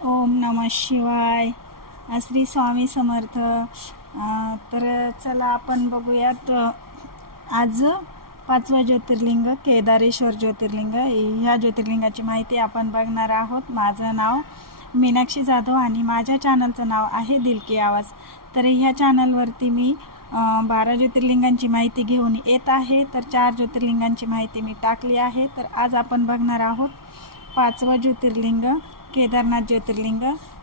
ओम नमः शिवाय. श्री स्वामी समर्थ. तर चला आपण बघूयात आज 5वं ज्योतिर्लिंग केदारेश्वर ज्योतिर्लिंग. ह्या ज्योतिर्लिंगाची माहिती आपण बघणार आहोत. माझं नाव मीनाक्षी जाधव आणि माझ्या चॅनलचं नाव आहे दिल की आवाज. तर ह्या चॅनलवरती मी 12 ज्योतिर्लिंगांची माहिती घेऊन येत आहे. तर 4 ज्योतिर्लिंगांची माहिती मी टाकली आहे. तर आज आपण बघणार आहोत 5वं ज्योतिर्लिंग केदारनाथ ज्योतिर्लिंग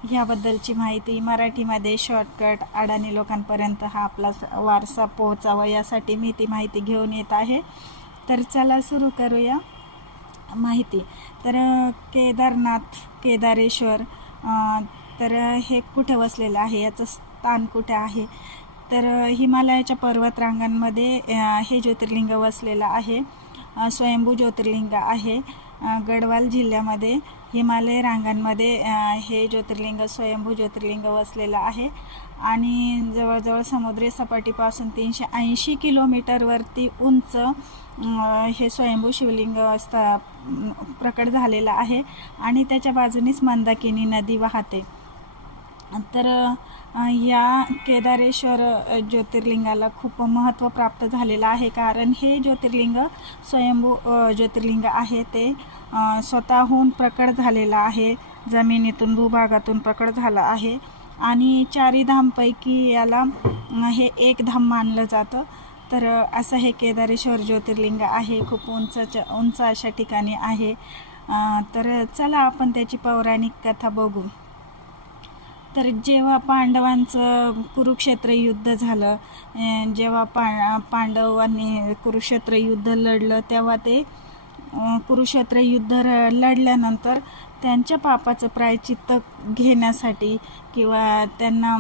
ह्याबद्दलची माहिती मराठीमध्ये शॉर्टकट अडाणी लोकांपर्यंत हा आपला वारसा पोहोचावा यासाठी मी ती माहिती घेऊन येत आहे. तर चला सुरू करूया माहिती. तर केदारनाथ केदारेश्वर तर हे कुठे वसलेलं आहे, याचं स्थान कुठे आहे, तर हिमालयाच्या पर्वतरांगांमध्ये हे ज्योतिर्लिंग वसलेलं आहे. स्वयंभू ज्योतिर्लिंग आहे. गढवाल जिल्ह्यामध्ये हिमालय रांगांमध्ये हे ज्योतिर्लिंग स्वयंभू ज्योतिर्लिंग वसलेलं आहे आणि जवळजवळ समुद्री सपाटीपासून 380 किलोमीटरवरती उंच हे स्वयंभू शिवलिंग प्रकट झालेलं आहे आणि त्याच्या बाजूनीच मंदाकिनी नदी वाहते. तर या केदारेश्वर ज्योतिर्लिंगाला खूप महत्त्व प्राप्त झालेलं आहे, कारण हे ज्योतिर्लिंग स्वयंभू ज्योतिर्लिंग आहे. ते स्वतःहून प्रकट झालेलं आहे, जमिनीतून भूभागातून प्रकट झालं आहे आणि 4 धामपैकी याला हे एक धाम मानलं जातं. तर असं हे केदारेश्वर ज्योतिर्लिंग आहे. खूप उंच अशा ठिकाणी आहे. तर चला आपण त्याची पौराणिक कथा बघू. तर जेव्हा पांडवांचं कुरुक्षेत्र युद्ध झालं, जेव्हा पांडवांनी कुरुक्षेत्र युद्ध लढलं, तेव्हा ते कुरुक्षेत्र युद्ध लढल्यानंतर त्यांच्या पापाचं प्रायश्चित्त घेण्यासाठी किंवा त्यांना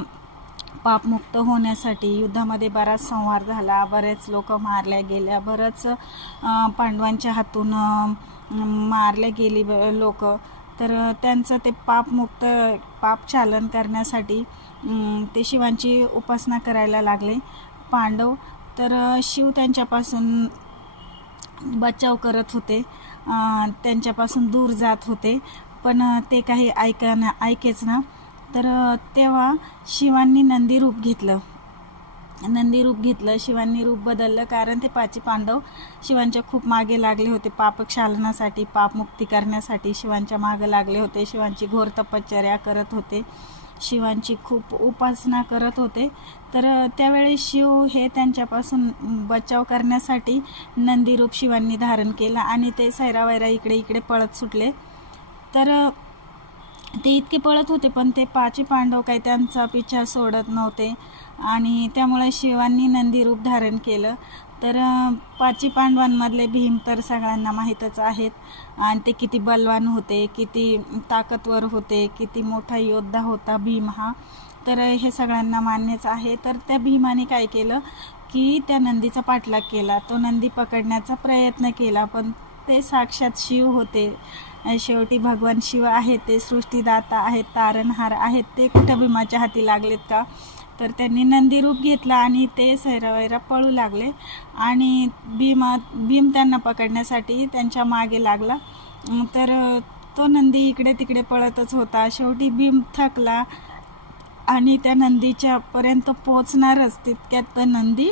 पापमुक्त होण्यासाठी युद्धामध्ये बराच संहार झाला, बरेच लोक मारल्या गेल्या, बरंच पांडवांच्या हातून मारल्या गेली लोक. तर त्यांचं ते पापचालन करण्यासाठी ते शिवांची उपासना करायला लागले पांडव. तर शिव त्यांच्यापासून बचाव करत होते, त्यांच्यापासून दूर जात होते, पण ते काही ऐकेच ना. तर तेव्हा शिवांनी नंदी रूप घेतलं. शिवांनी रूप बदललं, कारण ते 5 पांडव शिवांच्या खूप मागे लागले होते. पापक्षालनासाठी, पापमुक्ती करण्यासाठी शिवांच्या मागे लागले होते. शिवांची घोर तपश्चर्या करत होते, शिवांची खूप उपासना करत होते. तर त्यावेळी शिव हे त्यांच्यापासून बचाव करण्यासाठी नंदी रूप शिवांनी धारण केलं आणि ते सैरावैरा इकडे पळत सुटले. तर ते इतके पळत होते, पण ते 5 पांडव काही त्यांचा पिछा सोडत नव्हते आणि त्यामुळे शिवांनी नंदी रूप धारण केलं. तर 5 पांडवांमधले भीम तर सगळ्यांना माहीतच आहेत आणि ते किती बलवान होते, किती ताकदवर होते, किती मोठा योद्धा होता भीम हा. तर हे सगळ्यांना मान्यच आहे. तर त्या भीमाने काय केलं की त्या नंदीचा पाठलाग केला, तो नंदी पकडण्याचा प्रयत्न केला, पण ते साक्षात शिव होते. शेवटी भगवान शिव आहेत, ते सृष्टीदाता आहेत, तारणहार आहेत, ते कुठं भीमाच्या हाती लागलेत का. तर त्यांनी नंदी रूप घेतला आणि ते सैरावैरा पळू लागले आणि भीम त्यांना पकडण्यासाठी त्यांच्या मागे लागला. तर तो नंदी इकडे तिकडे पळतच होता. शेवटी भीम थकला आणि त्या नंदीच्या पर्यंत पोचणारच तितक्यात तो नंदी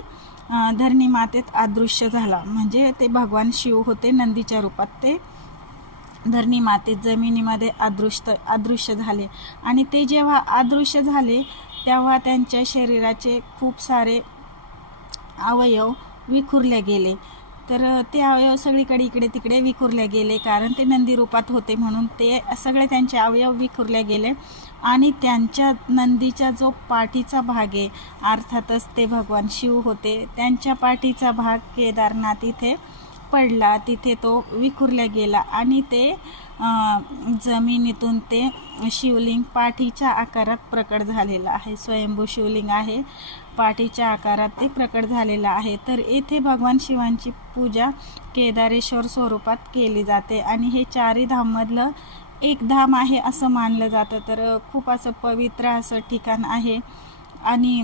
धरणी मातेत अदृश्य झाला. म्हणजे ते भगवान शिव होते, नंदीच्या रूपात ते धरणी मातेत जमिनीमध्ये अदृश्य झाले आणि ते जेव्हा अदृश्य झाले तेव्हा त्यांच्या शरीराचे खूप सारे अवयव विखुरले गेले. तर ते अवयव सगळीकडे इकडे तिकडे विखुरले गेले, कारण ते नंदी रूपात होते म्हणून ते सगळे त्यांचे अवयव विखुरले गेले आणि त्यांच्या नंदीचा जो पाठीचा भाग आहे, अर्थातच ते भगवान शिव होते, त्यांच्या पाठीचा भाग केदारनाथ इथे पडला, तिथे तो विखुरला गेला आणि ते जमिनीतून ते शिवलिंग पाठीच्या आकारात प्रकट झालेलं आहे. स्वयंभू शिवलिंग आहे, पाठीच्या आकारात ते प्रकट झालेलं आहे. तर येथे भगवान शिवांची पूजा केदारेश्वर स्वरूपात केली जाते आणि हे 4 धाममधलं एक धाम आहे असं मानलं जातं. तर खूप असं पवित्र असं ठिकाण आहे आणि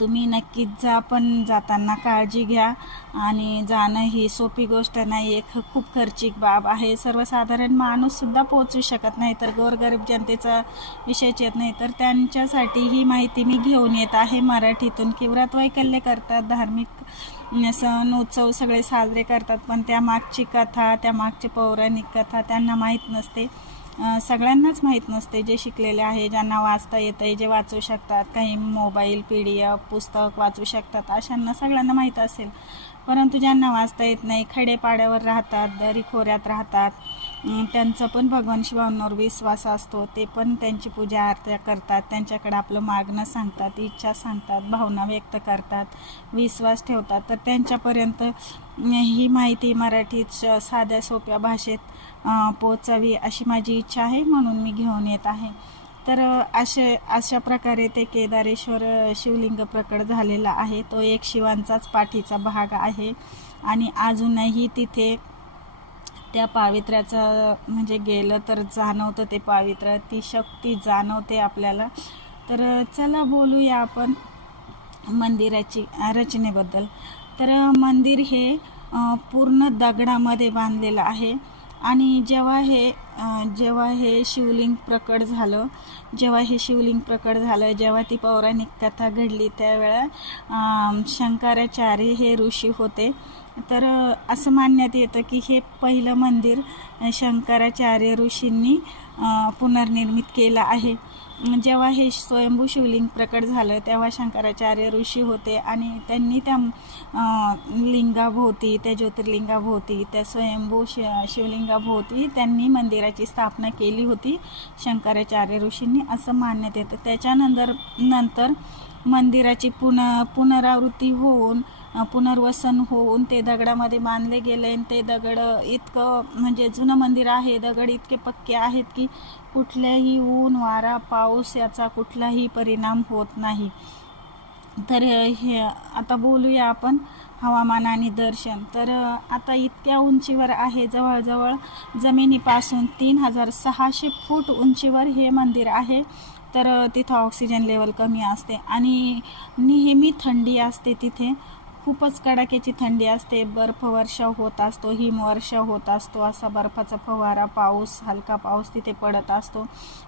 तुम्ही नक्कीच जा, पण जाताना काळजी घ्या. आणि जाणं ही सोपी गोष्ट नाही, खूप खर्चिक बाब आहे. सर्वसाधारण माणूससुद्धा पोचू शकत नाही, तर गोरगरीब जनतेचा विषयच येत नाही. तर त्यांच्यासाठी ही माहिती मी घेऊन येत आहे मराठीतून, की व्रतवैकल्य करतात, धार्मिक सण उत्सव सगळे साजरे करतात, पण त्यामागची कथा, त्यामागची पौराणिक कथा त्यांना माहीत नसते. सगळ्यांनाच माहीत नसते. जे शिकलेले आहे, ज्यांना वाचता येतं आहे, जे वाचू शकतात, काही मोबाईल PDF पुस्तक वाचू शकतात, अशांना सगळ्यांना माहीत असेल. परंतु ज्यांना वाचता येत नाही, खेडेपाड्यावर राहतात, दरीखोऱ्यात राहतात, त्यांचं पण भगवान शिवांवर विश्वास असतो. ते पण त्यांची पूजा आरत्या करतात, त्यांच्याकडे आपलं मागणं सांगतात, इच्छा सांगतात, भावना व्यक्त करतात, विश्वास ठेवतात. तर त्यांच्यापर्यंत ही माहिती मराठीत साध्या सोप्या भाषेत पोचावी अशी माझी इच्छा आहे, म्हणून मी घेऊन येत आहे. तर अशा प्रकारे ते केदारेश्वर शिवलिंग प्रकट झालेला आहे. तो एक शिवांचाच पाठीचा भाग आहे आणि अजूनही तिथे त्या पावित्र्याचं म्हणजे गेलं तर जाणवतं ते पावित्र्य, ती शक्ती जाणवते आपल्याला. तर चला बोलूया आपण मंदिराची रचनेबद्दल. तर मंदिर हे पूर्ण दगडामध्ये बांधलेलं आहे. आणि जेव्हा हे शिवलिंग प्रकट झालं, जेव्हा ती पौराणिक कथा घडली, त्यावेळा शंकराचार्य हे ऋषी होते. तर असं मानण्यात येतं की हे पहिलं मंदिर शंकराचार्य ऋषींनी पुनर्निर्मित केलं आहे. जेव्हा हे स्वयंभू शिवलिंग प्रकट झालं, तेव्हा शंकराचार्य ऋषी होते आणि त्यांनी त्या लिंगाभोवती, त्या ज्योतिर्लिंगाभोवती, त्या स्वयंभू शिवलिंगाभोवती त्यांनी मंदिराची स्थापना केली होती शंकराचार्य ऋषींनी, असं मानण्यात येतं. त्याच्यानंतर मंदिराची पुनरावृत्ती होऊन, पुनर्वसन होऊन ते दगडामध्ये बांधले गेले. आणि ते दगड इतकं म्हणजे जुनं मंदिर आहे, दगड इतके पक्के आहेत की कुठल्याही ऊन, वारा, पाऊस याचा कुठलाही परिणाम होत नाही. तर हे आता बोलूया आपण हवामान आणि दर्शन. तर आता इतक्या उंचीवर आहे, जवळजवळ जमिनीपासून 3600 फूट उंचीवर हे मंदिर आहे. तर तिथं ऑक्सिजन लेवल कमी असते आणि नेहमी थंडी असते तिथे, खूपच कडाक्याची थंडी असते. बर्फवर्षा होत असतो, हिमवर्षा होत असतो, असा बर्फाचा फवारा, पाऊस, हलका पाऊस तिथे पडत असतो.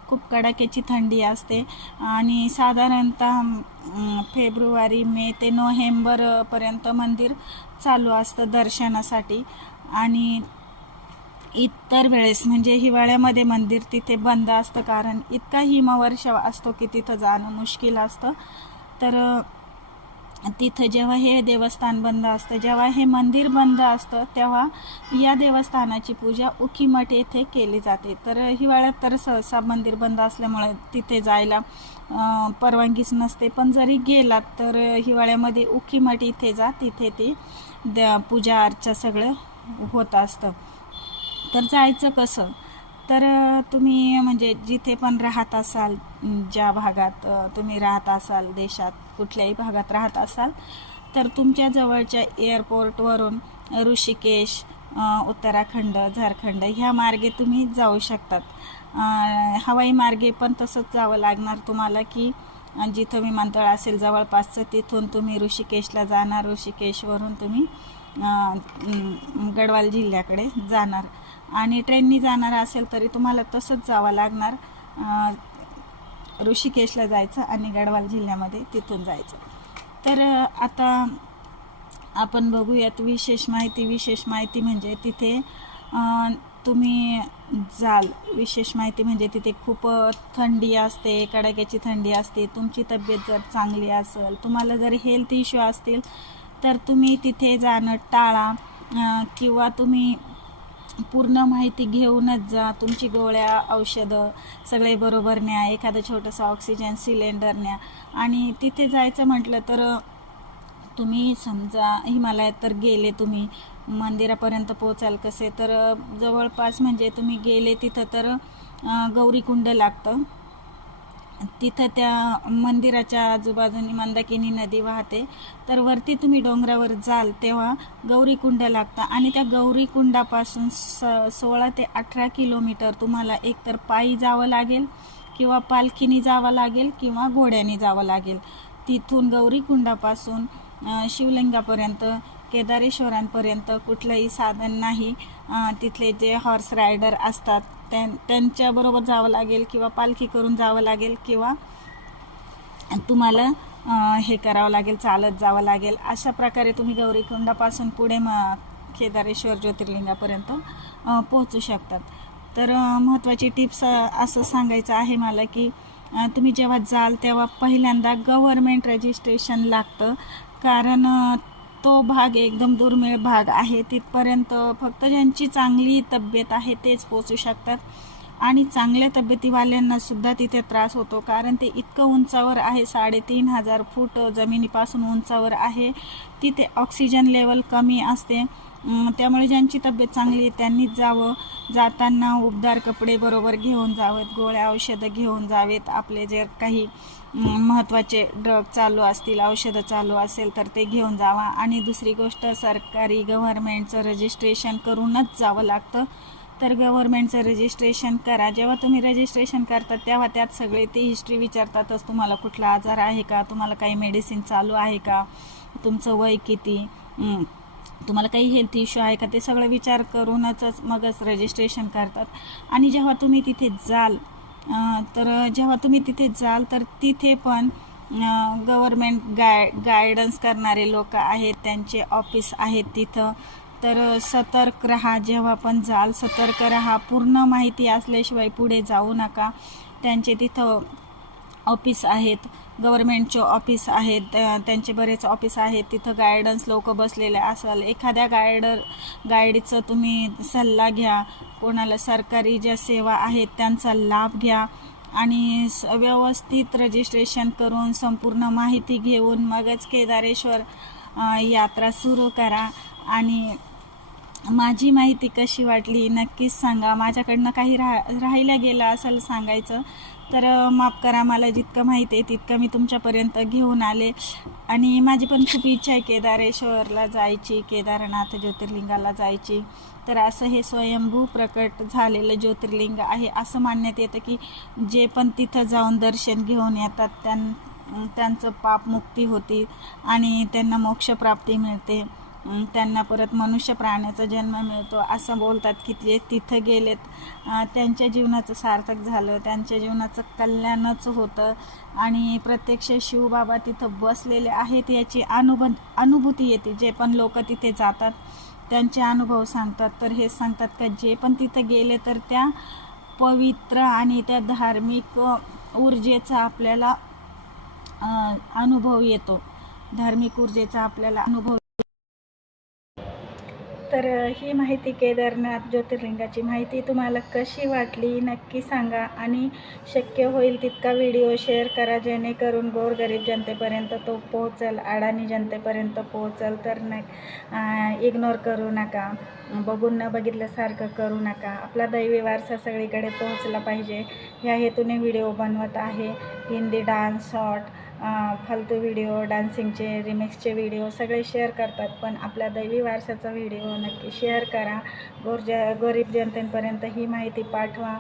खूप कडाक्याची थंडी असते आणि साधारणतः फेब्रुवारी, मे ते नोव्हेंबरपर्यंत मंदिर चालू असतं दर्शनासाठी. आणि इतर वेळेस म्हणजे हिवाळ्यामध्ये मंदिर तिथे बंद असतं, कारण इतका हिमवर्षाव असतो की तिथं जाणं मुश्किल असतं. तर तिथं जेव्हा हे देवस्थान बंद असतं, जेव्हा हे मंदिर बंद असतं, तेव्हा या देवस्थानाची पूजा उखीमठ येथे केली जाते. तर हिवाळ्यात तर सहसा मंदिर बंद असल्यामुळे तिथे जायला परवानगीच नसते, पण जरी गेलात तर हिवाळ्यामध्ये उखीमठ इथे जा, तिथे ती पूजा अर्चा सगळं होत असतं. तर जायचं कसं? तर तुम्ही म्हणजे जिथे पण राहत असाल, ज्या भागात तुम्ही राहत असाल, देशात कुठल्याही भागात राहत असाल, तर तुमच्या जवळच्या एअरपोर्टवरून ऋषिकेश, उत्तराखंड, झारखंड ह्या मार्गे तुम्ही जाऊ शकतात. हवाई मार्गे पण तसंच जावं लागणार तुम्हाला, की जिथं विमानतळ असेल जवळपासचं तिथून तुम्ही ऋषिकेशला जाणार, ऋषिकेशवरून तुम्ही गढवाल जिल्ह्याकडे जाणार. आणि ट्रेननी जाणार असेल तरी तुम्हाला तसंच जावं लागणार, ऋषिकेशला जायचं आणि गढवाल जिल्ह्यामध्ये तिथून जायचं. तर आता आपण बघूयात विशेष माहिती म्हणजे तिथे तुम्ही जाल. विशेष माहिती म्हणजे तिथे खूप थंडी असते, कडाक्याची थंडी असते. तुमची तब्येत जर चांगली असेल, तुम्हाला जर हेल्थ इश्यू असतील, तर तुम्ही तिथे जाणं टाळा, किंवा तुम्ही पूर्ण माहिती घेऊनच जा. तुमची गोळ्या, औषधं सगळे बरोबर न्या, एखादं छोटंसं ऑक्सिजन सिलेंडर न्या. आणि तिथे जायचं म्हटलं तर तुम्ही समजा हिमालयात तर गेले, तुम्ही मंदिरापर्यंत पोचाल कसे? तर जवळपास म्हणजे तुम्ही गेले तिथं तर गौरीकुंड लागतं. तिथं त्या मंदिराच्या आजूबाजूनी मंदाकिनी नदी वाहते. तर वरती तुम्ही डोंगरावर जाल तेव्हा गौरीकुंड लागतं आणि त्या गौरीकुंडापासून 16 ते 18 किलोमीटर तुम्हाला एकतर पायी जावं लागेल, किंवा पालखीने जावं लागेल, किंवा घोड्याने जावं लागेल. तिथून गौरीकुंडापासून शिवलिंगापर्यंत केदारेश्वरांपर्यंत कुठलंही साधन नाही. तिथले जे हॉर्स रायडर असतात त्यांच्याबरोबर जावं लागेल किंवा पालखी करून जावं लागेल किंवा तुम्हाला हे करावं लागेल, चालत जावं लागेल. अशा प्रकारे तुम्ही गौरीकुंडापासून पुढे केदारेश्वर ज्योतिर्लिंगापर्यंत पोहोचू शकतात. तर महत्त्वाची टिप्स असं सांगायचं आहे मला की तुम्ही जेव्हा जाल तेव्हा पहिल्यांदा गव्हर्मेंट रजिस्ट्रेशन लागतं, कारण तो भाग एकदम दुर्मिळ भाग आहे. तिथपर्यंत फक्त ज्यांची चांगली तब्येत आहे तेच पोचू शकतात आणि चांगल्या तब्येतीवाल्यांना सुद्धा तिथे त्रास होतो, कारण ते इतकं उंचावर आहे, 3500 फूट जमिनीपासून उंचावर आहे. तिथे ऑक्सिजन लेवल कमी असते, त्यामुळे ज्यांची तब्येत चांगली आहे त्यांनीच जावं. जाताना उबदार कपडे बरोबर घेऊन जावेत, गोळ्या औषधं घेऊन जावेत, आपले जे काही महत्त्वाचे ड्रग चालू असतील, औषधं चालू असेल तर ते घेऊन जावा. आणि दुसरी गोष्ट, सरकारी गव्हर्मेंटचं रजिस्ट्रेशन करूनच जावं लागतं. तर गव्हर्मेंटचं रजिस्ट्रेशन करा. जेव्हा तुम्ही रजिस्ट्रेशन करता तेव्हा त्यात सगळे ते हिस्ट्री विचारतातच, तुम्हाला कुठला आजार आहे का, तुम्हाला काही मेडिसिन चालू आहे का, तुमचं वय किती, तुम्हाला काही हेल्थ इश्यू आहे का, ते सगळं विचार करूनच मगच रजिस्ट्रेशन करतात. आणि जेव्हा तुम्ही तिथे जाल तर तिथे पण गव्हर्मेंट गायडन्स करणारे लोक आहेत, त्यांचे ऑफिस आहेत तिथं. तर सतर्क राहा, जेव्हा पण जाल सतर्क राहा. पूर्ण माहिती असल्याशिवाय पुढे जाऊ नका. त्यांचे तिथं ऑफिस आहेत, गव्हर्मेंटचे ऑफिस आहेत, त्यांचे बरेच ऑफिस आहेत. तिथं गायडन्स लोक बसलेले असाल, एखाद्या गाईडचं तुम्ही सल्ला घ्या. कोणाला सरकारी ज्या सेवा आहेत त्यांचा लाभ घ्या आणि व्यवस्थित रजिस्ट्रेशन करून संपूर्ण माहिती घेऊन मगच केदारेश्वर यात्रा सुरू करा. आणि माझी माहिती कशी वाटली नक्कीच सांगा. माझ्याकडनं काही राहिलं गेलं असेल सांगायचं तर माफ करा. मला जितकं माहिती आहे तितकं मी तुमच्यापर्यंत घेऊन आले. आणि माझी पण खूप इच्छा आहे केदारेश्वरला जायची, केदारनाथ ज्योतिर्लिंगाला जायची. तर असं हे स्वयंभू प्रकट झालेलं ज्योतिर्लिंग आहे. असं मानण्यात येतं की जे पण तिथं जाऊन दर्शन घेऊन येतात त्यांचं पापमुक्ती होती आणि त्यांना मोक्षप्राप्ती मिळते, त्यांना परत मनुष्य प्राण्याचा जन्म मिळतो. असं बोलतात की जे तिथं गेलेत त्यांच्या जीवनाचं सार्थक झालं, त्यांच्या जीवनाचं कल्याणच होतं आणि प्रत्यक्ष शिवबाबा तिथं बसलेले आहेत याची अनुभूती येते. जे पण लोक तिथे जातात त्यांचे अनुभव सांगतात. तर हे सांगतात का जे पण तिथं गेले तर त्या पवित्र आणि त्या धार्मिक ऊर्जेचा आपल्याला अनुभव येतो, धार्मिक ऊर्जेचा आपल्याला अनुभव. तर ही माहिती, केदारनाथ ज्योतिर्लिंगाची माहिती तुम्हाला कशी वाटली नक्की सांगा आणि शक्य होईल तितका व्हिडिओ शेअर करा, जेणेकरून गोरगरीब जनतेपर्यंत तो पोहोचल, अडाणी जनतेपर्यंत पोहोचल. तर इग्नोर करू नका, बघून न बघितल्यासारखं करू नका. आपला दैवी वारसा सगळीकडे पोहोचला पाहिजे ह्या हेतूने व्हिडिओ बनवत आहे. हिंदी डान्स, शॉर्ट, फालतू व्हिडिओ, डान्सिंगचे, रिमिक्सचे व्हिडिओ सगळे शेअर करतात, पण आपल्या दैवी वारसाचा व्हिडिओ नक्की शेअर करा. गरीब जनतेपर्यंत ही माहिती पाठवा.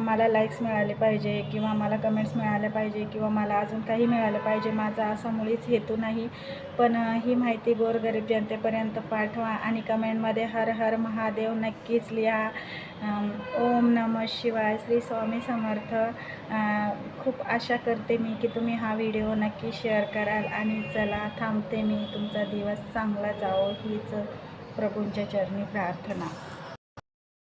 मला लाईक्स मिळाले पाहिजे किंवा मला कमेंट्स मिळाले पाहिजे किंवा मला अजून काही मिळालं पाहिजे, माझा असा मुळीच हेतू नाही. पण ही माहिती गोरगरीब जनतेपर्यंत पाठवा आणि कमेंटमध्ये हर हर महादेव नक्कीच लिहा. ओम नमः शिवाय, श्री स्वामी समर्थ. खूप आशा करते मी की तुम्ही हा व्हिडिओ नक्की शेअर कराल. आणि चला थांबते मी, तुमचा दिवस चांगला जावो हीच प्रभूंच्या चरणी प्रार्थना.